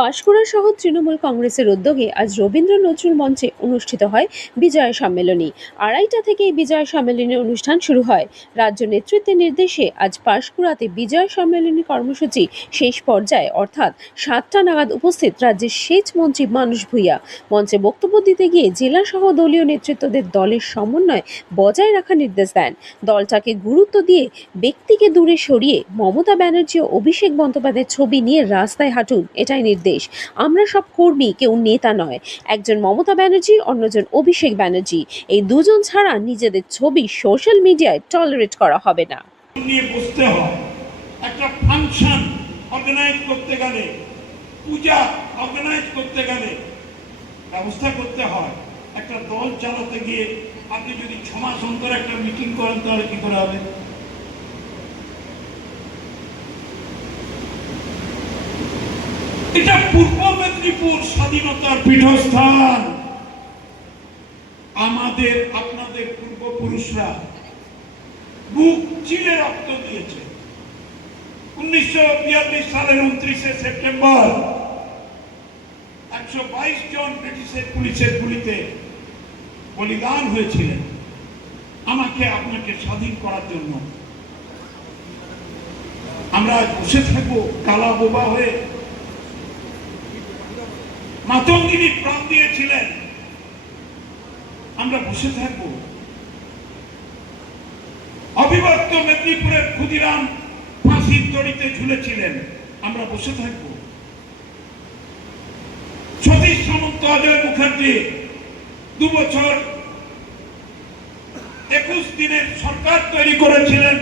পাঁশকুড়া সহ তৃণমূল কংগ্রেসের উদ্যোগে আজ রবীন্দ্র নজরুল মঞ্চে অনুষ্ঠিত হয় বিজয় সম্মেলনী। আড়াইটা থেকে বিজয় সম্মেলনী অনুষ্ঠান শুরু হয়। রাজ্য নেতৃত্বের নির্দেশে আজ পাঁশকুড়াতে বিজয় সম্মেলনী কর্মসূচি শেষ পর্যায়ে, অর্থাৎ সাতটা নাগাদ উপস্থিত রাজ্যের সেচ মন্ত্রী মানুষ ভূঁইয়া। মঞ্চে বক্তব্য দিতে গিয়ে জেলা সহ দলীয় নেতৃত্বদের দলের সমন্বয় বজায় রাখার নির্দেশ দেন। দলটাকে গুরুত্ব দিয়ে ব্যক্তিকে দূরে সরিয়ে মমতা ব্যানার্জি ও অভিষেক বন্দ্যোপাধ্যায়ের ছবি নিয়ে রাস্তায় হাঁটুন, এটাই নির্দেশ। আমরা সব কর্মী, কেউ নেতা নয়। একজন মমতা ব্যানার্জি, অন্যজন অভিষেক ব্যানার্জি। এই দুজন ছাড়া নিজেদের ছবি সোশ্যাল মিডিয়ায় টলারেট করা হবে না। ব্যবস্থা করতে হয়। একটা দল চালাতে গিয়ে আপনি যদি ছ মাস অন্তর একটা মিটিং করেন, তাহলে কি করে হবে? এটা পূর্ব মেদিনীপুর স্বাধীনতার পীঠস্থান। আমাদের, আপনাদের পূর্বপুরুষরা বুক চিরে রক্ত দিয়েছে। উনিশশো বিয়াল্লিশ সালের উনত্রিশে সেপ্টেম্বর একশো বাইশ জন ব্রিটিশের পুলিশের গুলিতে বলিদান হয়েছিলেন। আমাকে আপনাকে স্বাধীন করার জন্য। আমরা বসে থাকব, কালা বোবা হয়ে মাতঙ্গিনী প্রাণ দিয়েছিলেন। আমরা বসে থাকব। অবিভক্ত মেদিনীপুরের ক্ষুদিরাম ফাঁসির দড়িতে ঝুলেছিলেন। আমরা বসে থাকব। সতীশ সামন্ত, অজয় মুখার্জি, দু বছর একুশ দিনের সরকার তৈরি করেছিলেন।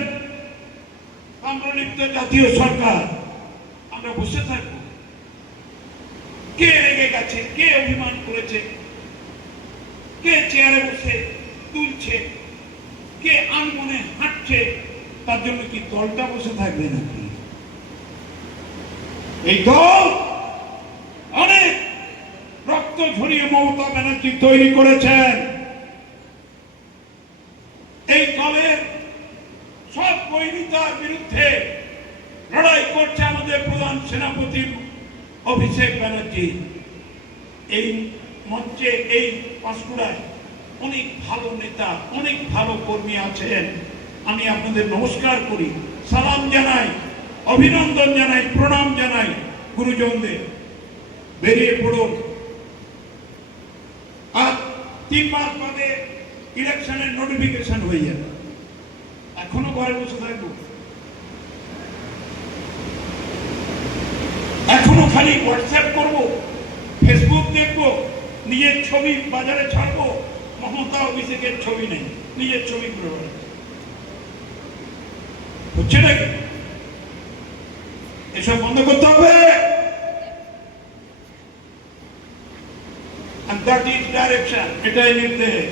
তাম্রলিপ্ত জাতীয় সরকার। আমরা বসে থাকব। কে রেগে গেছে? কে অভিমান করেছে? কে চেয়ারে বসে তুলছে? কে আনমনে হাঁটছে? তার জন্য কি দলটা বসে থাকবে নাকি? এই দল অনেক রক্ত ঝরিয়ে মমতা ব্যানার্জি তৈরি করেছেন। এই দলের সব বৈরিতার বিরুদ্ধে লড়াই করছে আমাদের প্রধান সেনাপতি অভিষেক ব্যানার্জি, এই মঞ্চে, এই পাঁশকুড়ায় অনেক ভালো নেতা, অনেক ভালো কর্মী আছেন। আমি আপনাদের নমস্কার করি। সালাম জানাই, অভিনন্দন জানাই, প্রণাম জানাই গুরুজনদের। বেরিয়ে পড়ুন। আর তিন মাস বাদে ইলেকশনের নোটিফিকেশন হয়ে যাবে। এখনও ঘরে বসে থাকব এখনও খালি হোয়াটসঅ্যাপ করব ফেসবুক দেখব, নিজের ছবি বাজারে ছাড়বো। মমতা অভিষেকের ছবি নেই, নিজের ছবি হচ্ছে নাকি? এসব বন্ধ করতে হবে। এটাই নির্দেশ।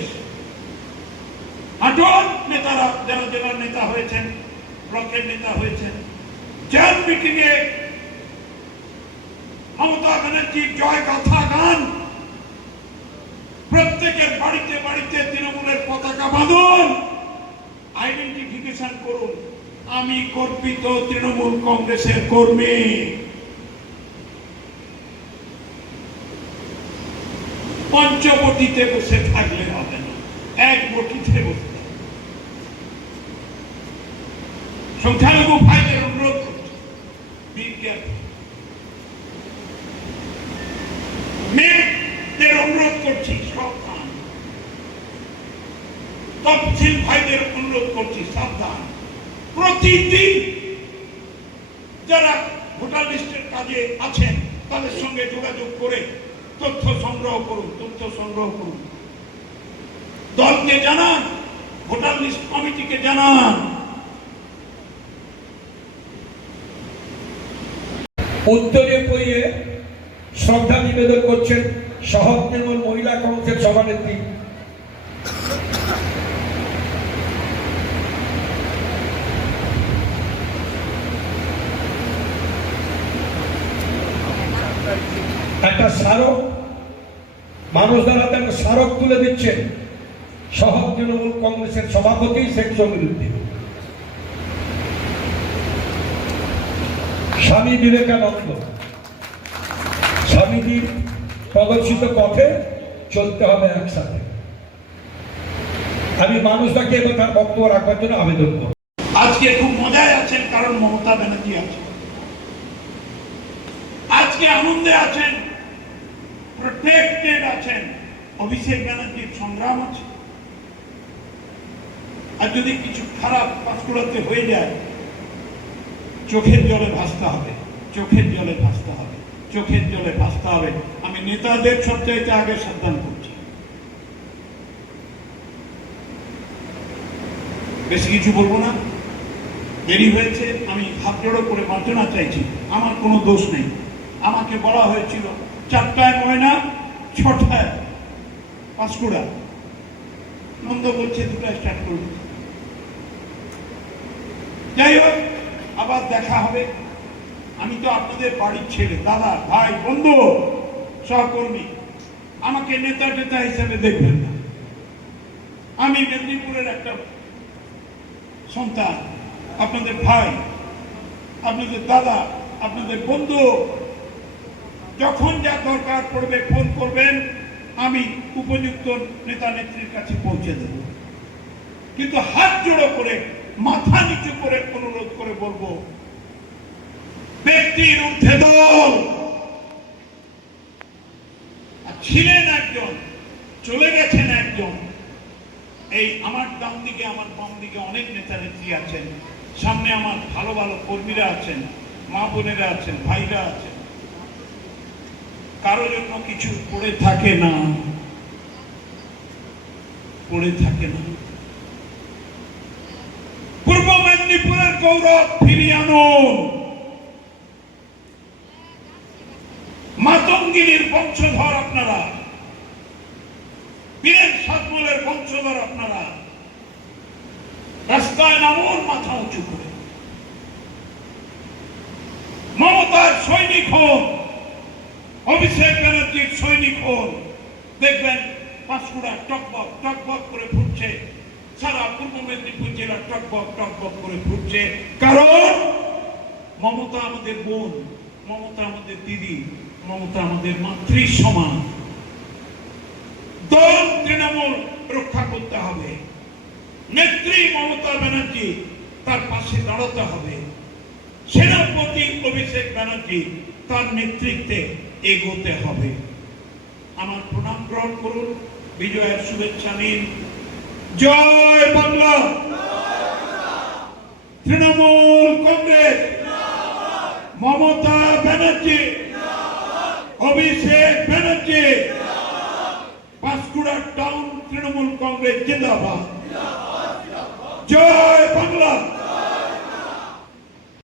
হাঁটুন, নেতারা, যারা জেলার নেতা হয়েছেন, ব্লকের নেতা হয়েছেন। যার মিটিং এ মমতা ব্যানার্জির জয় কথা গান। প্রত্যেকের বাড়িতে বাড়িতে তৃণমূলের পতাকা বাঁধুন। আইডেন্টিফিকেশন করুন। আমি কর্পিত তৃণমূল কংগ্রেসের কর্মী। পঞ্চবটিতে বসে থাকলে হবে না এক বটিতে হবে। সংখ্যালঘু ভাইদের অনুরোধ করছি Be careful. মেয়েদের অনুরোধ করছি সাবধান তফসিল ভাইদের অনুরোধ করছি, সাবধান। প্রতিদিন যারা ভোটার লিস্টের কাজে আছেন, তাদের সঙ্গে যোগাযোগ করে তথ্য সংগ্রহ করুন, তথ্য সংগ্রহ করুন। দলকে জানান, ভোটার লিস্ট কমিটিকে জানান। উত্তরে পইয়ে শ্রদ্ধা নিবেদন করছেন সহ তৃণমূল মহিলা কংগ্রেসের সভানেত্রী একটা স্মারক। মানুষ দ্বারা একটা স্মারক তুলে দিচ্ছেন সহ তৃণমূল কংগ্রেসের সভাপতি শেখ জমিরুদ্দিন। স্বামী বিবেকানন্দ। দিদির প্রদর্শিত পথে চলতে হবে একসাথে। আমি মানুষটাকে তার বক্তব্য রাখবার জন্য আবেদন করব। আজকে খুব মজায় আছেন কারণ মমতা ব্যানার্জি আছে আজকে আনন্দে আছেন। প্রোটেক্টেড আছেন। অভিষেক ব্যানার্জির সংগ্রাম আছে। আর যদি কিছু খারাপ পাঁশকুড়াতে হয়ে যায়, চোখের জলে ভাসতে হবে, চোখের জলে ভাসতে হবে, চোখের জলে ভাসতে হবে। আমি নেতাদের সবচাইতে আগে সাবধান করছি। বেশি কিছু বলব না। দেরি হয়েছে, আমি হাত জোড়ো করে মার্জনা চাইছি। আমার কোনো দোষ নেই। আমাকে বলা হয়েছিল চারটায় ময়না, ছটায় পাঁশকুড়া নন্দ বলছে দুটায় স্টার্ট করবে যাই হোক, আবার দেখা হবে। আমি তো আপনাদের বাড়ির ছেলে, দাদা, ভাই, বন্ধু, সহকর্মী। আমাকে নেতা টেতা হিসেবে দেখবেন না। আমি মেদিনীপুরের একটা সন্তান, আপনাদের ভাই, আপনাদের দাদা, আপনাদের বন্ধু যখন যা দরকার পড়বে ফোন করবেন, আমি উপযুক্ত নেতা নেত্রীর কাছে পৌঁছে দেব। কিন্তু হাত জোড়ো করে, মাথা নিচু করে অনুরোধ করে বলব, ব্যক্তির ঊর্ধ্বে দল ছিলেন একজন, চলে গেছেন একজন। এই আমার ডান দিকে, আমার বাম দিকে অনেক নেতা নেত্রী আছেন। সামনে আমার ভালো ভালো কর্মীরা আছেন, মা বোনেরা আছেন, ভাইরা আছেন। কারও জন্য কিছু পড়ে থাকে না। পড়ে থাকে না। পূর্ব মেদিনীপুরের গৌরব ফিরিয়ে আনুন মাতঙ্গিনীর বংশধর আপনারা। বীরেন সাতমলের বংশধর আপনারা। রাস্তায় নামুন, মাথা উঁচু করে। মমতার সৈনিক হন অভিষেক ব্যানার্জির সৈনিক হন। দেখবেন পাঁশকুড়া টকবক টকবক করে ফুটছে। সারা পূর্ব মেদিনীপুর জেলা টকবক টকবক করে ফুটছে। কারণ মমতা আমাদের বোন, মমতা আমাদের দিদি, মমতা আমাদের মাতৃ সমান। দল তৃণমূল রক্ষা করতে হবে। নেত্রী মমতা ব্যানার্জি তার পাশে দাঁড়াতে হবে। সেনাপতি অভিষেক ব্যানার্জি তার নেতৃত্বে এগোতে হবে। আমার প্রণাম গ্রহণ করুন। বিজয়ের শুভেচ্ছা নিন। জয় বাংলা। তৃণমূল কংগ্রেস। মমতা ব্যানার্জি। অভিষেক ব্যানার্জি। পাঁশকুড়া টাউন তৃণমূল কংগ্রেস, জিন্দাবাদ। জয়